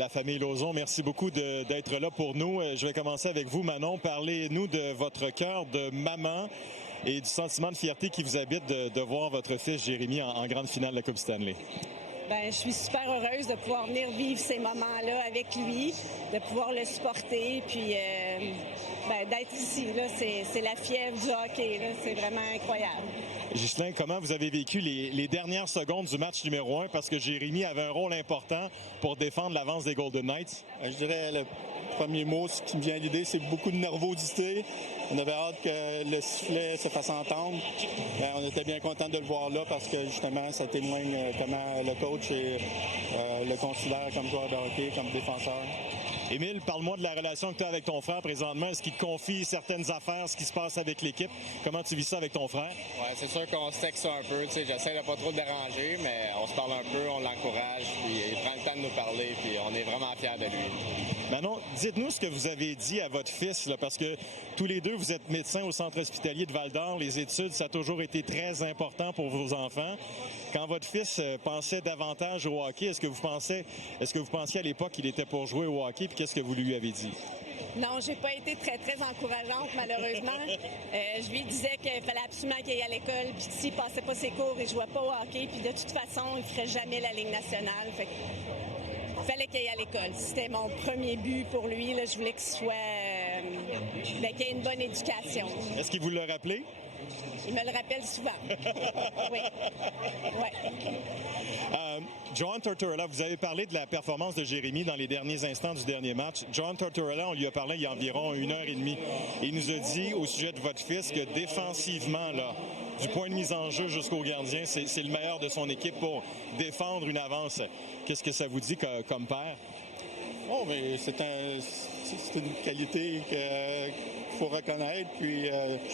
la famille Lauzon, merci beaucoup d'être là pour nous. Je vais commencer avec vous, Manon. Parlez-nous de votre cœur de maman et du sentiment de fierté qui vous habite de voir votre fils Jérémy en grande finale de la Coupe Stanley. Bien, je suis super heureuse de pouvoir venir vivre ces moments-là avec lui, de pouvoir le supporter, puis d'être ici. Là, c'est la fièvre du hockey. Là, c'est vraiment incroyable. Ghislain, comment vous avez vécu les dernières secondes du match numéro 1 parce que Jérémy avait un rôle important pour défendre l'avance des Golden Knights? Je dirais le premier mot, ce qui me vient à l'idée, c'est beaucoup de nervosité. On avait hâte que le sifflet se fasse entendre. On était bien content de le voir là parce que justement, ça témoigne comment le coach le considère comme joueur de hockey, comme défenseur. Émile, parle-moi de la relation que tu as avec ton frère présentement. Est-ce qu'il te confie certaines affaires, ce qui se passe avec l'équipe? Comment tu vis ça avec ton frère? Oui, c'est sûr qu'on se texte un peu. J'essaie de pas trop le déranger, mais on se parle un peu, on l'encourage, puis il prend le temps de nous parler, puis on est vraiment fiers de lui. Manon, dites-nous ce que vous avez dit à votre fils, là, parce que tous les deux, vous êtes médecins au centre hospitalier de Val-d'Or. Les études, ça a toujours été très important pour vos enfants. Quand votre fils pensait davantage au hockey, est-ce que vous pensiez à l'époque qu'il était pour jouer au hockey? Puis qu'est-ce que vous lui avez dit? Non, j'ai pas été très, très encourageante, malheureusement. Je lui disais qu'il fallait absolument qu'il aille à l'école, puis s'il passait pas ses cours, il jouait pas au hockey, puis de toute façon, il ferait jamais la Ligue nationale. Fait il fallait qu'il aille à l'école. C'était mon premier but pour lui. Là, je voulais qu'il soit... qu'il ait une bonne éducation. Est-ce qu'il vous l'a rappelé? Il me le rappelle souvent. Oui. Ouais. John Tortorella, vous avez parlé de la performance de Jérémy dans les derniers instants du dernier match. John Tortorella, on lui a parlé il y a environ 1h30. Et il nous a dit au sujet de votre fils que défensivement, là, du point de mise en jeu jusqu'au gardien, c'est le meilleur de son équipe pour défendre une avance. Qu'est-ce que ça vous dit comme père? Oh, mais c'est une qualité qu'il faut reconnaître. Puis je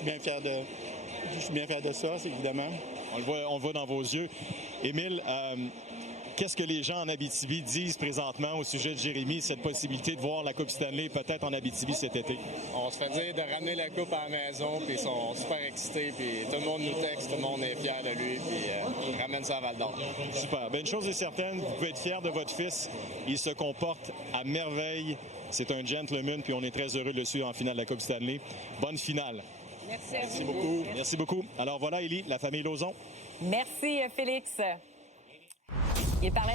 suis bien fier de ça, c'est évidemment. On le voit dans vos yeux. Émile, qu'est-ce que les gens en Abitibi disent présentement au sujet de Jérémy, cette possibilité de voir la Coupe Stanley peut-être en Abitibi cet été? On se fait dire de ramener la Coupe à la maison, puis ils sont super excités, puis tout le monde nous texte, tout le monde est fier de lui, puis il ramène ça à Val-d'Or. Super. Une chose est certaine, vous pouvez être fier de votre fils. Il se comporte à merveille. C'est un gentleman, puis on est très heureux de le suivre en finale de la Coupe Stanley. Bonne finale. Merci beaucoup. Merci beaucoup. Alors voilà, Élie, la famille Lauzon. Merci, Félix. Il parlait